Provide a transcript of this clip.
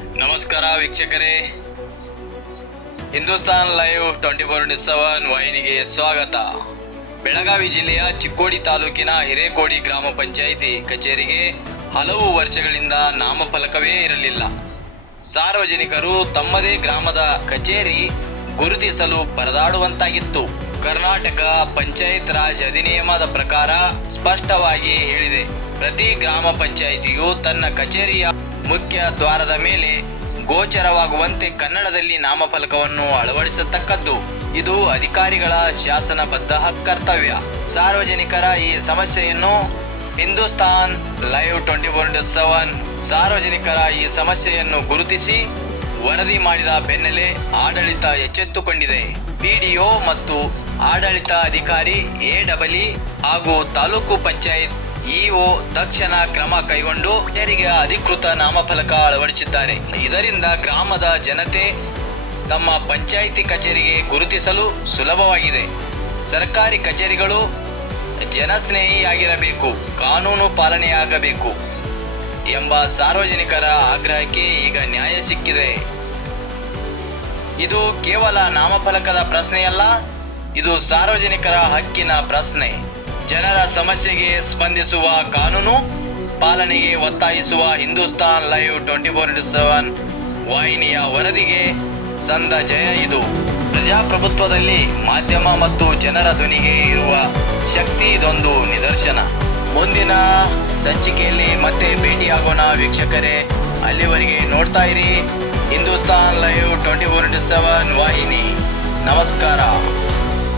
ನಮಸ್ಕಾರ ವೀಕ್ಷಕರೇ, ಹಿಂದೂಸ್ತಾನ್ ಲೈವ್ 24/7 ವಾಹಿನಿಗೆ ಸ್ವಾಗತ. ಬೆಳಗಾವಿ ಜಿಲ್ಲೆಯ ಚಿಕ್ಕೋಡಿ ತಾಲೂಕಿನ ಹಿರೇಕೋಡಿ ಗ್ರಾಮ ಪಂಚಾಯಿತಿ ಕಚೇರಿಗೆ ಹಲವು ವರ್ಷಗಳಿಂದ ನಾಮಫಲಕವೇ ಇರಲಿಲ್ಲ. ಸಾರ್ವಜನಿಕರು ತಮ್ಮದೇ ಗ್ರಾಮದ ಕಚೇರಿ ಗುರುತಿಸಲು ಪರದಾಡುವಂತಾಗಿತ್ತು. ಕರ್ನಾಟಕ ಪಂಚಾಯತ್ ರಾಜ್ ಅಧಿನಿಯಮದ ಪ್ರಕಾರ ಸ್ಪಷ್ಟವಾಗಿ ಹೇಳಿದೆ, ಪ್ರತಿ ಗ್ರಾಮ ಪಂಚಾಯಿತಿಯು ತನ್ನ ಕಚೇರಿಯ ಮುಖ್ಯ ದ್ವಾರದ ಮೇಲೆ ಗೋಚರವಾಗುವಂತೆ ಕನ್ನಡದಲ್ಲಿ ನಾಮಫಲಕವನ್ನು ಅಳವಡಿಸತಕ್ಕದ್ದು. ಇದು ಅಧಿಕಾರಿಗಳ ಶಾಸನಬದ್ಧ ಕರ್ತವ್ಯ. ಸಾರ್ವಜನಿಕರ ಈ ಸಮಸ್ಯೆಯನ್ನು ಹಿಂದೂಸ್ತಾನ್ ಲೈವ್ 24/7 ಸಾರ್ವಜನಿಕರ ಈ ಸಮಸ್ಯೆಯನ್ನು ಗುರುತಿಸಿ ವರದಿ ಮಾಡಿದ ಬೆನ್ನಲ್ಲೇ ಆಡಳಿತ ಎಚ್ಚೆತ್ತುಕೊಂಡಿದೆ. ಪಿಡಿಒ ಮತ್ತು ಆಡಳಿತ ಅಧಿಕಾರಿ ಎಡಬ್ಲ್ಯೂ ಹಾಗೂ ತಾಲೂಕು ಪಂಚಾಯತ್ ಇಒ ತಕ್ಷಣ ಕ್ರಮ ಕೈಗೊಂಡು ಕಚೇರಿಗೆ ಅಧಿಕೃತ ನಾಮಫಲಕ ಅಳವಡಿಸಿದ್ದಾರೆ. ಇದರಿಂದ ಗ್ರಾಮದ ಜನತೆ ತಮ್ಮ ಪಂಚಾಯಿತಿ ಕಚೇರಿಗೆ ಗುರುತಿಸಲು ಸುಲಭವಾಗಿದೆ. ಸರ್ಕಾರಿ ಕಚೇರಿಗಳು ಜನಸ್ನೇಹಿಯಾಗಿರಬೇಕು, ಕಾನೂನು ಪಾಲನೆಯಾಗಬೇಕು ಎಂಬ ಸಾರ್ವಜನಿಕರ ಆಗ್ರಹಕ್ಕೆ ಈಗ ನ್ಯಾಯ ಸಿಕ್ಕಿದೆ. ಇದು ಕೇವಲ ನಾಮಫಲಕದ ಪ್ರಶ್ನೆಯಲ್ಲ, ಇದು ಸಾರ್ವಜನಿಕರ ಹಕ್ಕಿನ ಪ್ರಶ್ನೆ. ಜನರ ಸಮಸ್ಯೆಗೆ ಸ್ಪಂದಿಸುವ, ಕಾನೂನು ಪಾಲನೆಗೆ ಒತ್ತಾಯಿಸುವ ಹಿಂದೂಸ್ತಾನ್ ಲೈವ್ 24/7 ವಾಹಿನಿಯ ವರದಿಗೆ ಸಂದ ಜಯ. ಇದು ಪ್ರಜಾಪ್ರಭುತ್ವದಲ್ಲಿ ಮಾಧ್ಯಮ ಮತ್ತು ಜನರ ಧ್ವನಿಗೆ ಇರುವ ಶಕ್ತಿ ಇದೊಂದು ನಿದರ್ಶನ. ಮುಂದಿನ ಸಂಚಿಕೆಯಲ್ಲಿ ಮತ್ತೆ ಭೇಟಿಯಾಗೋಣ ವೀಕ್ಷಕರೇ. ಅಲ್ಲಿವರೆಗೆ ನೋಡ್ತಾ ಇರಿ ಹಿಂದೂಸ್ತಾನ್ ಲೈವ್ 24/7 ವಾಹಿನಿ. ನಮಸ್ಕಾರ.